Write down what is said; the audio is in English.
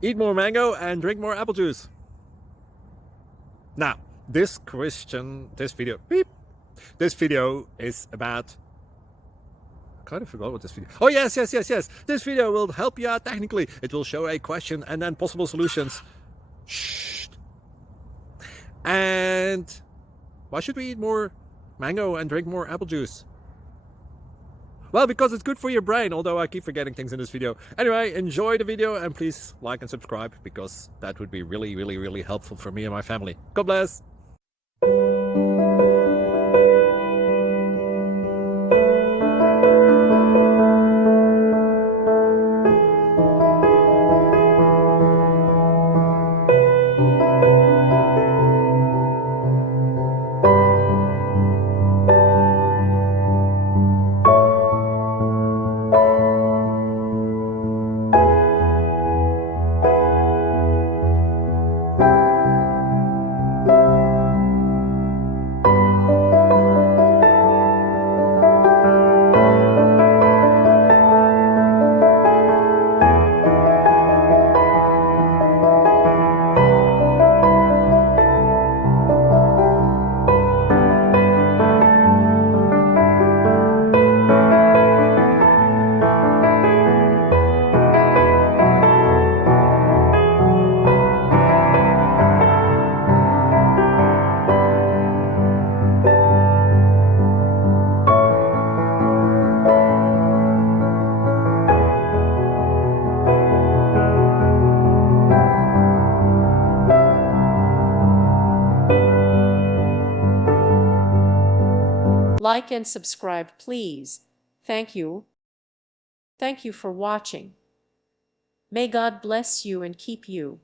Eat more mango and drink more apple juice. Now, this video is about, I kind of forgot what this video. Oh, yes. This video will help you out technically. It will show a question and then possible solutions. Shh. And why should we eat more mango and drink more apple juice? Well, because it's good for your brain, although I keep forgetting things in this video. Anyway, enjoy the video and please like and subscribe, because that would be really helpful for me and my family. God bless. Like and subscribe, please. Thank you. Thank you for watching. May God bless you and keep you.